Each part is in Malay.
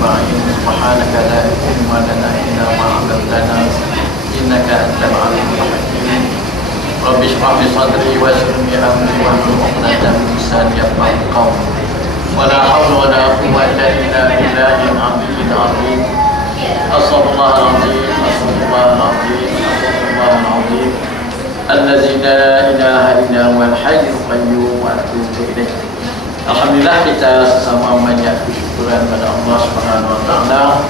أجمعين. سبحانك لا علم لنا إلا ما علمتنا إنك أنت العليم الحكيم. رب اشرح لي صدري ويسر لي أمري واحلل عقدة من لساني يفقهوا قولي. ولا حول ولا قوة إلا بالله العلي العظيم. أسأل الله العظيم، أسأل الله العظيم، أسأل الله العظيم الذي لا إله إلا هو الحي القيوم وأتوب إليه. Alhamdulillah, kita sesama memanjat kesyukuran pada Allah Subhanahu wa taala.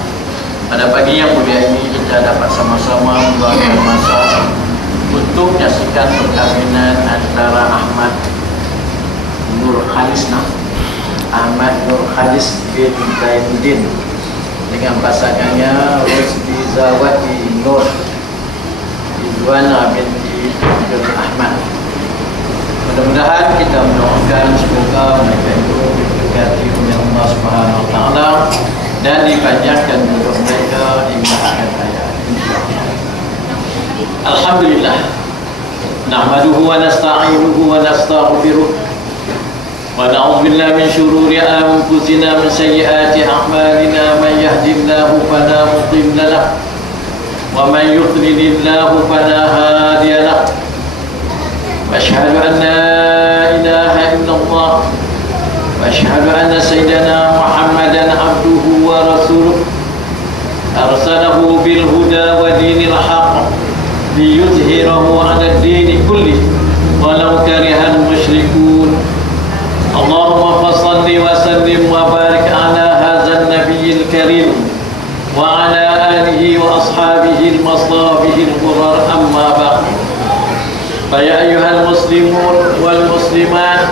Pada pagi yang mulia ini kita dapat sama-sama meluangkan masa untuk menyaksikan perkahwinan antara Ahmad Nur Khalis bin Zainuddin dengan pasangannya Rusdi Zawati Nur Izwana binti Abdul Ahmad. Mudah-mudahan kita mendoakan semoga mereka itu diberkati oleh Allah Subhanahu wa taala dan dipanjangkan umur mereka hingga akhir hayat, insyaallah. Alhamdulillah. Nahmaduhu wa nasta'inuhu wa nastaghfiruh. Wa na'udzu billahi min shururi anfusina min sayyiati a'malina. Man yahdihillahu fala mudilla lahu wa man yudlilillahu fala hadiya lahu. وأشهد أن لا إله إلا الله وأشهد أن سيدنا محمدا عبده ورسوله أرسله بالهدى ودين الحق ليظهره على الدين كله ولو كره المشركون. اللهم صل وسلم وبارك على هذا النبي الكريم وعلى آله وأصحابه المصطفى الغرر. أما بعد، فيا أيها المسلمون والمسلمات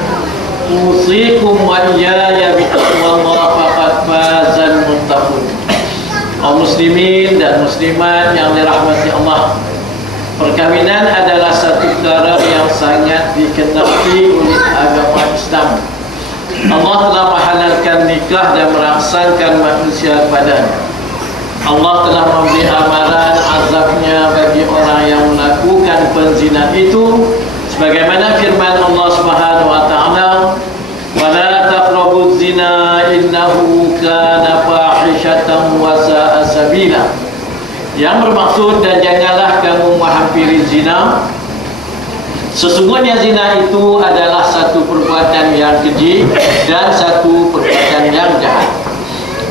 أوصيكم وإياي بتقوى الله فقد فاز المتقون. Kaum muslimin dan muslimat yang dirahmati Allah, perkawinan adalah satu perkara yang sangat dikenali oleh agama Islam. Allah telah menghalalkan nikah dan merangsangkan manusia kepadanya. Allah telah memberi amaran azabnya bagi orang yang melakukan penzina itu, sebagaimana firman Allah Subhanahu wa taala, "Wala taqrabuz zina innahu kana fahishatan wa sa'a sabila." Yang bermaksud, dan janganlah kamu menghampiri zina. Sesungguhnya zina itu adalah satu perbuatan yang keji dan satu perbuatan yang jahat.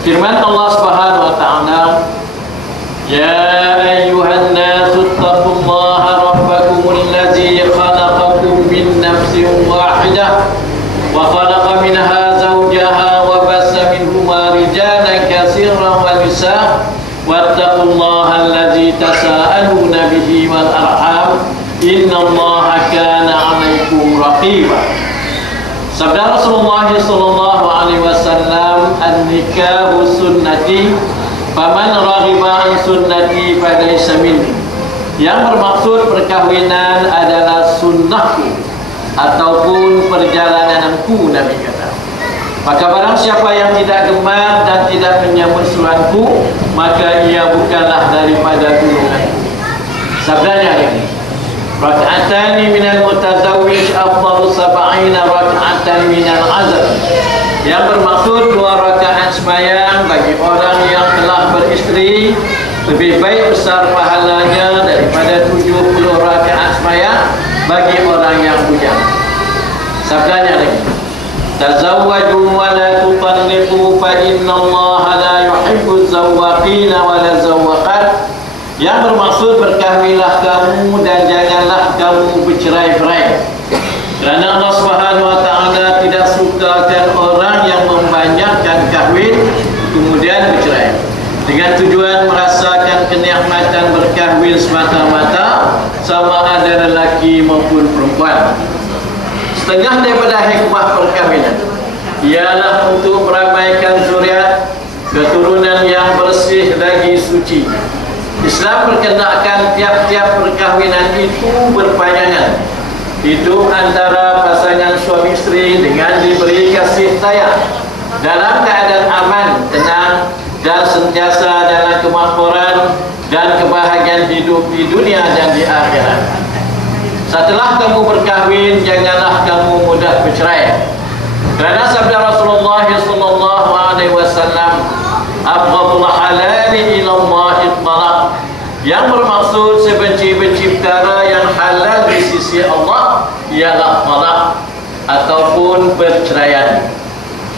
Firman Allah Subhanahu wa taala, "Ya ayyuhan nasu taqullaha rabbakum allazi khalaqakum min nafsin wahidah wa khalaqa minha zawjaha wa bassa minhuma rijalan katsiran wa nisaa wattaqullaha allazi tasaaluna bihi wal arham innallaha kana 'alaykum raqiba." Sabda Rasulullah sallallahu alaihi wasallam, "An-nikahu sunnati, faman raghiba an sunnati falaysa minni." Yang bermaksud perkahwinan adalah sunnahku ataupun perjalananku, Nabi kata. Maka barang siapa yang tidak gemar dan tidak menyambut suruhanku, maka ia bukanlah daripada golonganku. Sabdanya ini, "Raka'atani minal mutazawwij afdalu sab'ina raka'atan minal azab." Yang bermaksud 2 rakaat sembahyang bagi orang yang telah beristri lebih baik besar pahalanya daripada 70 rakaat sembahyang bagi orang yang bujang. Sabdanya lagi, "Tazawwaju wa la tutalliqu fa innallaha la yuhibbuz zawwaqina wa la zawwaqat." Yang bermaksud, berkahwinlah kamu dan janganlah kamu bercerai-berai, kerana Allah Subhanahu wa taala tidak sukakan orang yang membanyakkan kahwin kemudian bercerai dengan tujuan merasakan kenikmatan berkahwin semata-mata, sama ada lelaki maupun perempuan. Setengah daripada hikmah perkahwinan ialah untuk meramaikan zuriat, keturunan yang bersih lagi suci. Islam berkenakkan tiap-tiap perkahwinan itu berpanjangan hidup antara pasangan suami isteri dengan diberi kasih sayang dalam keadaan aman, tenang dan sentiasa dalam kemakmuran dan kebahagiaan hidup di dunia dan di akhirat. Setelah kamu berkahwin, janganlah kamu mudah bercerai, kerana sabda Rasulullah sallallahu alaihi wasallam, abghadul halali ila Allah ittalaq, yang bermaksud sebenci-benci perkara yang halal di sisi Allah ialah talak ataupun perceraian.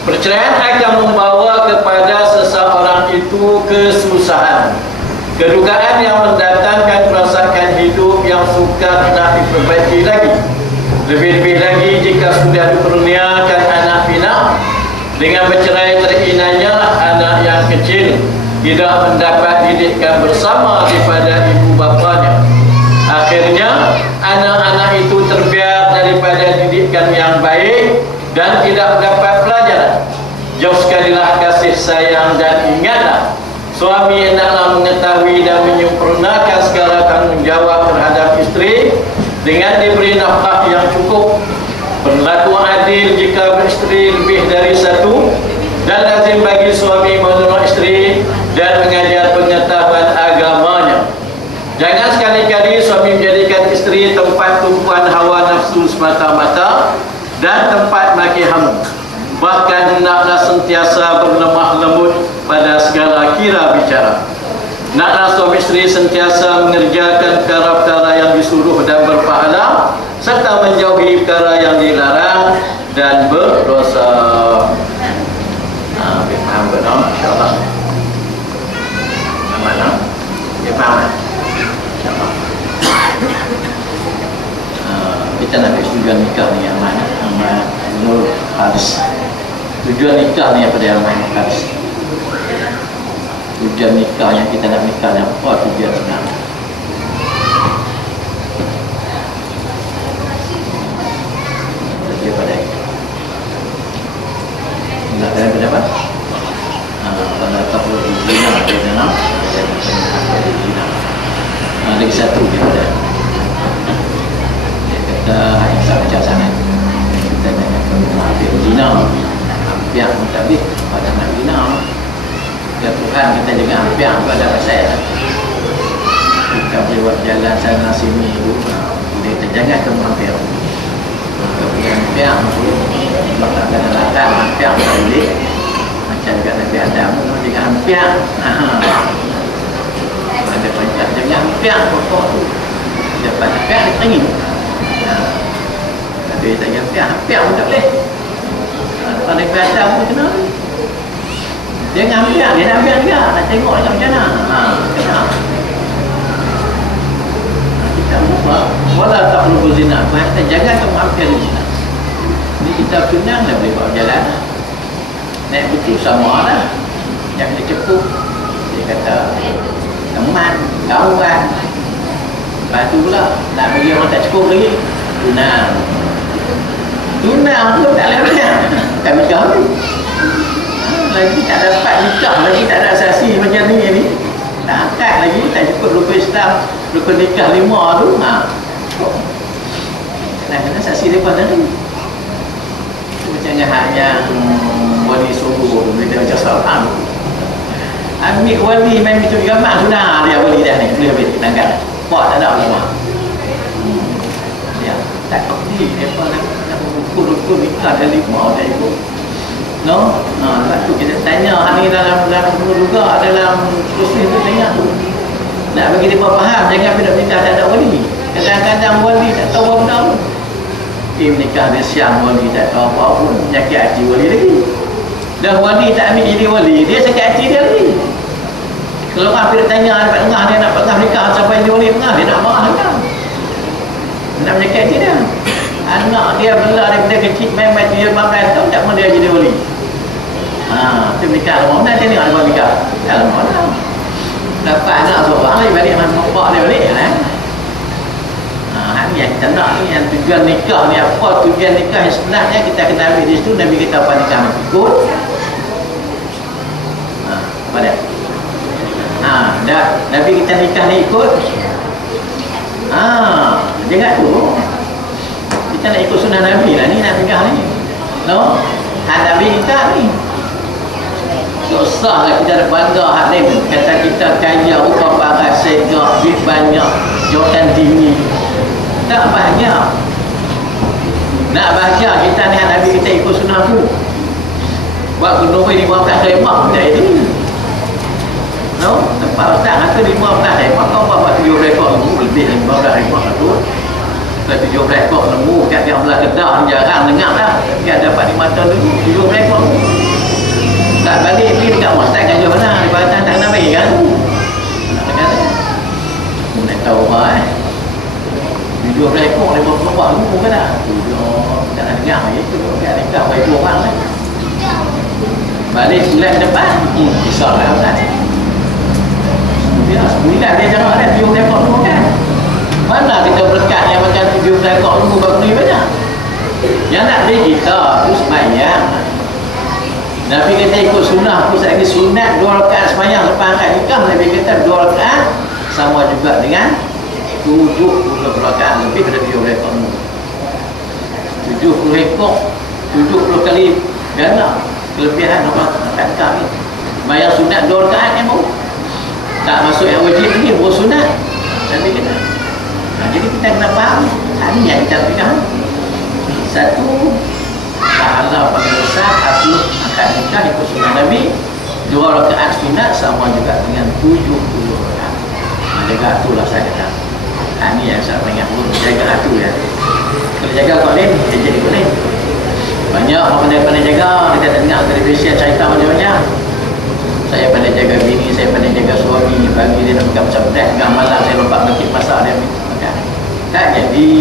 Perceraian akan membawa kepada seseorang itu kesusahan, kedukaan yang mendatangkan perasaan hidup yang sukar nak diperbaiki lagi. Lebih-lebih lagi jika sudah dikurniakan anak pinak, dengan bercerai terinanya anak yang kecil tidak mendapat didikan bersama daripada ibu bapanya. Akhirnya anak-anak itu terbiar daripada didikan yang baik dan tidak mendapat pelajaran. Jauh sekalilah kasih sayang dan ingatlah, suami hendaklah mengetahui dan menyempurnakan segala tanggungjawab terhadap isteri dengan diberi nafkah yang cukup, berlaku adil jika beristeri lebih dari satu, dan lazim bagi suami menolong isteri dan mengajar pengetahuan agamanya. Jangan sekali-kali suami menjadikan isteri tempat tumpuan hawa nafsu semata-mata dan tempat maki hamu. Bahkan hendaklah sentiasa berlemah lembut pada segala kira bicara. Hendaklah suami isteri sentiasa mengerjakan perkara-perkara yang disuruh dan berpahala, serta menjauhi perkara yang dilarang dan berdosa. Faham benar? InsyaAllah. Mana? Dia faham? InsyaAllah. Kita nak tujuan nikah ni yang mana? Nur Haris. Tujuan nikah ni apa dia yang Haris? Tujuan nikah yang kita nak nikah ni apa tujuan sebenarnya? Dia pada nak kena pendapat? Kalau tak perlu zina, kita nak zina. Lagi satu dia pada dia kata Aisyah macam sangat kita nak hampir zina, hampir mutabik pada nak zina. Ya Tuhan, kita jangan hampir pada pasal kita boleh buat jalan sana sini tu, kita jangan kamu hampir. Hampir sebab tak ada latar hampir tak boleh. Macam juga Nabi Adam jangan hampir. Ada banyak jangan hampir pokok tu. Dapat hampir dia teringin. Tapi tak hampir pun tak boleh. Kalau Nabi Adam tu kena, jangan hampir, dia nak hampir juga. Nak tengok macam mana. Kena. Kita buat wala tak perlu berzina. Kita jangan kamu hampir berzina. Ni kita tunang dah boleh bawa jalan. Naik betul sama lah. Yang dia cepuk, dia kata teman, kawan. Lepas tu pula nak bagi orang tak cukup lagi, tunang. Tunang pun tak boleh. Kami kahwin lagi tak dapat nikah, lagi tak ada asasi macam ni. Tak akad lagi, tak cukup rukun Islam, rukun nikah 5 tu. Kena saksi dia pada ni. Macam yang wali suruh dia macam seorang ambil wali main itu gambar sudah dia wali dah ni boleh habis tanggal buat tak ada rumah dia tak pergi dia pun nak ukur nikah dari mau dari ibu no. Lepas tu kita tanya hari dalam juga dalam proses tu tanya tu nak bagi dia faham, jangan pindah nikah tak ada wali. Kadang-kadang wali tak tahu apa pun nikah dia siang wali tak tahu apa pun, menyakit hati wali lagi. Dan wali tak ambil jadi wali, dia sakit hati dia lagi. Kalau orang pergi tanya dapat tengah dia nak pernah nikah sampai jadi wali tengah, dia nak marah kan, nak menyakit hati dia. Anak dia bela daripada kecil main-main dia 15 tahun tak mahu dia jadi wali. Tu nikah lama mana tengok ada nikah dalam mana dapat anak seorang lagi balik dengan bapak dia balik ni yang kita nak ni, yang tujuan nikah ni apa. Tujuan nikah yang sebenarnya kita kena ambil di situ. Nabi kita apa nikah ikut pada dah Nabi kita nikah ni ikut jangan tu kita nak ikut sunnah Nabi lah ni nak nikah ni no. Nabi nikah ni tak usah lah kita ada bangga hak lain kata kita kaya rupa barang segak duit banyak jawatan tinggi. Tak bahagia. Nak bahagia kita ni Nabi kita ikut sunnah tu. Buat gunung ni buat kat khemah tak ini. Kalau 17 ekor lembu kat yang belah Kedah jarang dengar dah. Dia dapat di mata dulu 17 ekor. Tak balik pergi dekat Ustaz kan jual mana? Di Batam tak nak bagi kan? Nak kata. Aku nak tahu apa 17 ekor dia berapa lembu kan dah. Tak nak dengar lagi tu. Kat dekat bagi 2 orang lah. Balik bulan depan besar lah Ustaz. Sebulan dia jangan ada 7 ekor tu kan. Mana kita berkat yang makan 7 ekor lembu baru ni banyak. Yang nak beli kita tu sembahyang. Nabi kata ikut sunnah, aku lagi sunat 2 rakaat sembahyang lepas akad nikah. Nabi kata 2 rakaat sama juga dengan 70 rakaat lebih daripada 7 ekor lembu. 70 ekor 70 kali ganda kelebihan orang kata ni. Bayar sunat 2 rakaat yang mau. Tak masuk yang wajib ni baru sunat. Nabi kata. Jadi kita kena faham ini yang kita fikir. Satu, pahala paling besar aku akan nikah ikut sunnah Nabi. 2 rakaat sunat sama juga dengan 70 rakaat. Jaga atulah saya kata. Ini yang saya ingat pun, jaga atur ya. Kalau jaga kau lain, dia jadi kau lain. Banyak orang pandai jaga, kita tak dengar televisi cerita macam-macam. Saya pandai jaga bini, saya pandai jaga suami. Pagi dia nak makan macam berat, tengah malam saya lompat bangkit masak dia makan. Tak jadi.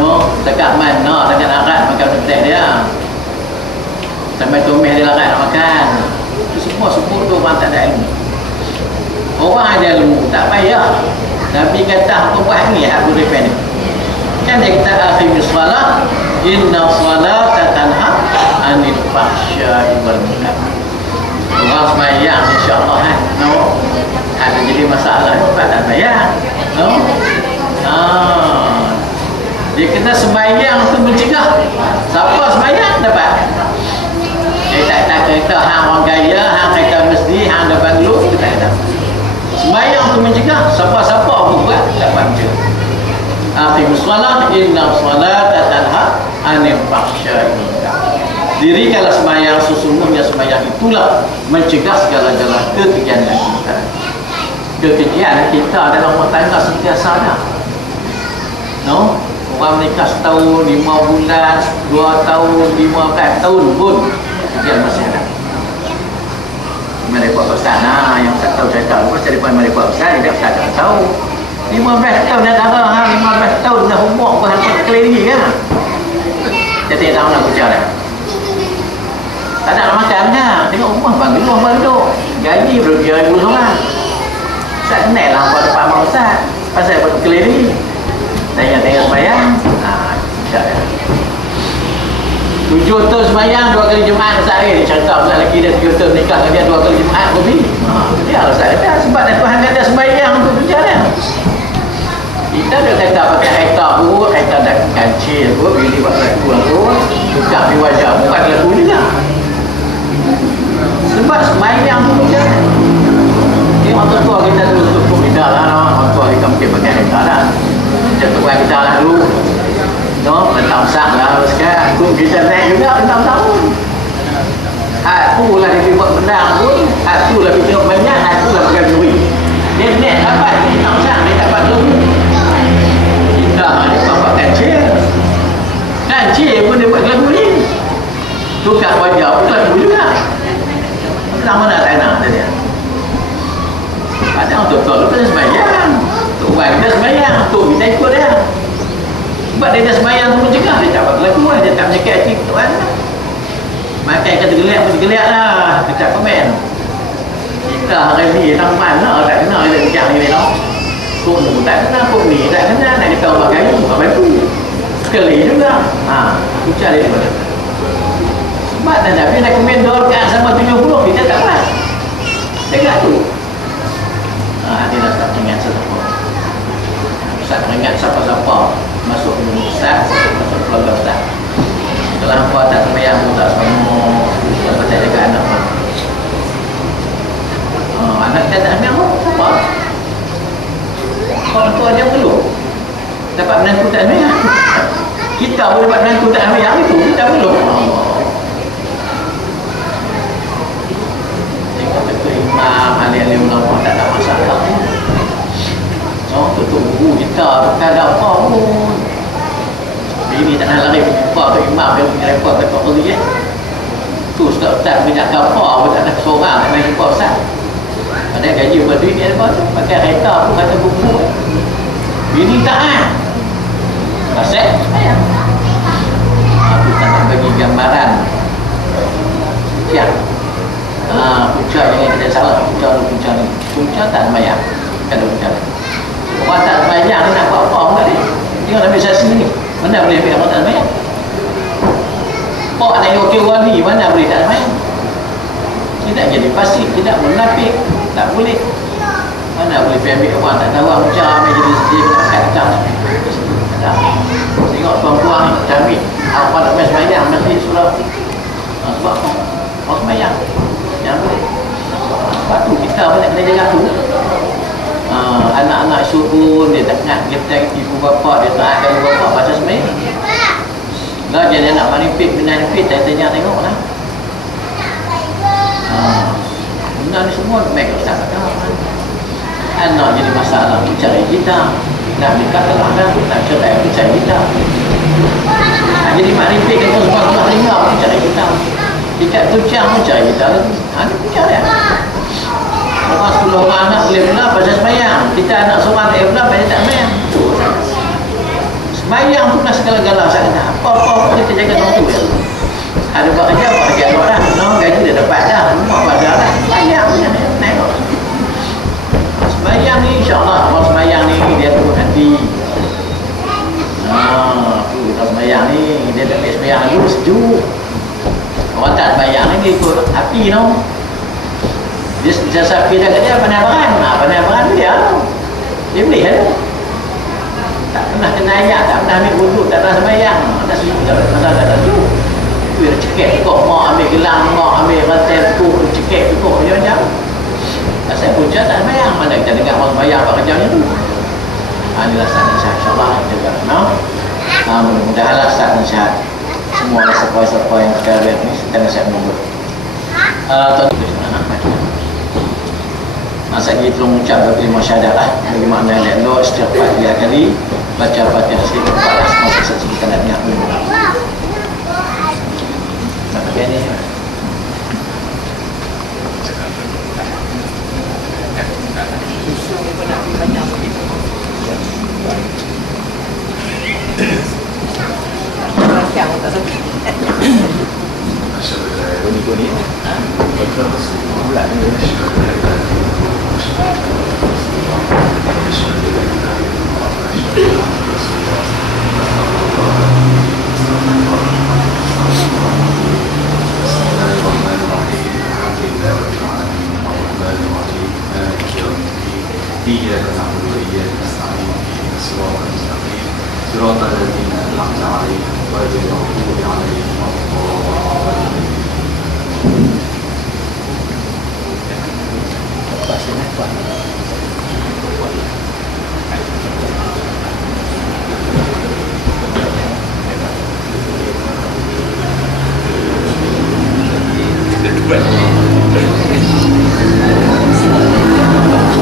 No, dekat mana, dekat larat makan berat dia. Sampai tumis dia larat nak makan. Itu semua tu orang tak ada ilmu. Orang ada ilmu, tak payah. Nabi kata apa buat ni, aku repen ni. Kan dia kata akhimis salat, inna salata tanha anil fahsya'i wal munkar. Orang sembahyang insya-Allah kan. No. Ada jadi masalah sebab tak sembahyang. No. Dia kena sembahyang untuk mencegah. Siapa sembahyang dapat. Tak kata hang orang kaya, hang kata mesti, hang dapat dulu, kita tak kata. Sembahyang untuk mencegah. Siapa-siapa pun buat dapat mencegah. Aqimus salat inna salata tanha anil fahsya'i wal munkar. Dirikanlah sembahyang, sesungguhnya sembahyang itulah mencegah segala-gala kekejian kita. Kekejian kita dalam rumah tangga sentiasa ada. No? Orang menikah setahun, 5 bulan, 2 tahun, 15 tahun pun kekejian masih ada. Mereka besar nah, yang tak tahu cerita lepas daripada mereka besar, dia tak tahu. 15 tahun dah darah, 15 tahun dah umur kau hantar kali ni kan. Jadi tahu nak bicara. Tak nak makan kan? Tengok rumah bang dulu, bang duduk. Gaji berapa ribu orang. Tak kenal lah apa depan mak Ustaz. Pasal buat keliling. Saya tengok sembahyang. Tak ada. 7 tahun sembahyang 2 kali Jumaat Ustaz dia cerita pasal lelaki dia 7 tahun nikah dengan dia 2 kali Jumaat lebih. Dia harus tak kata sebab Tuhan kata sembahyang untuk berjalan. Kita dah kata pakai kaitan pun, kaitan dah kancil pun, bila buat lagu pun, tukar di wajah pun buat lagu juga. Sebab sembahyang tu berjalan. Orang tua kita dulu tutup kita lah, orang tua kita mungkin pakai kita lah. Macam tuan kita lah dulu. No, mentang sak lah sekarang. Aku kita naik juga mentang tahun. Aku lah dia buat benang pun, aku lah tengok banyak, aku lah pegang duit. Dia naik dapat, mentang sak dia dapat lebih. Kita ni bapak kancil. Kancil pun dia buat lagu ni. Tukar wajah pun lagu juga. Lama nak tak nak dia. Ada untuk tol kita sembahyang. Untuk buat kita sembahyang, untuk kita ikut dia. Sebab dia dah sembahyang tu mencegah, dia tak buat lagu lah, dia tak menyekat hati Tuhan. Makan kata geliat pun geliat lah, dia tak komen. Kita hari ni tak mana, tak kenal dia bincang ni tau. Kok ni tak kenal, kok ni tak kenal, nak kita orang kayu, apa bantu. Sekali juga. Ucap dia mana. Sebab tak Nabi nak komen 2 rakaat sama 70, kita tak buat. Dia kata tu. Dia dah tak ingat siapa. Ustaz ingat siapa-siapa masuk dengan Ustaz, masuk keluarga Ustaz. Kalau hampa tak sembahyang pun tak semua, tak tak jaga anak pun. Anak kita tak sembahyang pun, apa? Orang tua dia perlu dapat menantu tak sembahyang. Kita pun dapat menantu tak sembahyang itu, kita perlu. Tengok imam, ahli-ahli ulama tak ada masalah. Tutup buku kita kita bukan apa pun. Bini tak nak lari jumpa tu imam dia pergi repot ke Tok Qadhi tu ustaz banyak kapal pun tak nak seorang nak main jumpa ustaz. Padahal gaji buat duit ni apa tu pakai kereta pun kata buku. Bini taat asyik sayang. Aku tak nak bagi gambaran siap. Punca yang kita salah punca ni. Punca tak semayang. Kan punca ni. Orang tak semayang ni nak buat apa pun ni. Tengok Nabi Sasi ni. Mana boleh ambil orang tak semayang? Pak nak wakil wali mana boleh tak semayang? Tidak jadi fasik, tidak munafik, tak boleh. Mana boleh ambil orang tak tahu punca ambil jadi dia nak kacang. Tengok perempuan ni kami apa nak main semayang masjid surau. Sebab apa? Orang semayang. Yang boleh. Sebab tu kita banyak kena jaga tu. Anak-anak syurun dia tak nak kita ibu bapa dia tak akan ibu bapa baca semayang. Lah jadi anak manipik menanipik tanya tengok lah. Benda ni semua baik ustaz kata. Anak jadi masalah cari kita. Nak dekat telah dah nak cerai aku cari kita. Jadi manipik itu sebab tengok aku cari kita. Dekat tucang pun cari kita. Ada punya dia. Orang 10 orang anak boleh pula pasal semayang. Kita anak seorang tak pula pasal tak semayang. Semayang tu nak segala-gala saya kata. Apa-apa kita jaga orang tu. Ada buat kerja orang dah. Gaji dah dapat dah. Rumah pada dah. Semayang je. Tengok. Semayang ni insyaAllah. Kalau semayang ni dia turun hati. Kalau semayang ni dia tak boleh semayang dulu sejuk. Orang tak semayang ni dia ikut api tau. Dia sapi dah kat dia pandai barang tu dia boleh ada tak pernah kena ayat, tak pernah ambil wuduk, tak pernah sembahyang, tak sujud, tak ada tu dia cekek tukuk, mak ambil gelang, mak ambil rantai tukuk, cekek tukuk macam-macam asal punca tak sembahyang, mana kita dengar orang sembahyang apa kerja macam tu. Inilah saat nasihat insyaAllah kita juga mudah-mudahanlah saat nasihat semua sepoi-sepoi yang sekarang ni sedang nasihat menunggu masa kita mengucap berterima syahadat lah bagi makna yang elok setiap 4 kali baca Fatihah sikit 14 masa saja kita nak niat dulu macam ni susu ni pun nak banyak begitu siang tak sakit Goni-goni bulan ni إياك نعبد وإياك نستعين اهدنا الصراط المستقيم صراط الذين أنعمت عليهم غير المغضوب عليهم ولا الضالين. Terima kasih.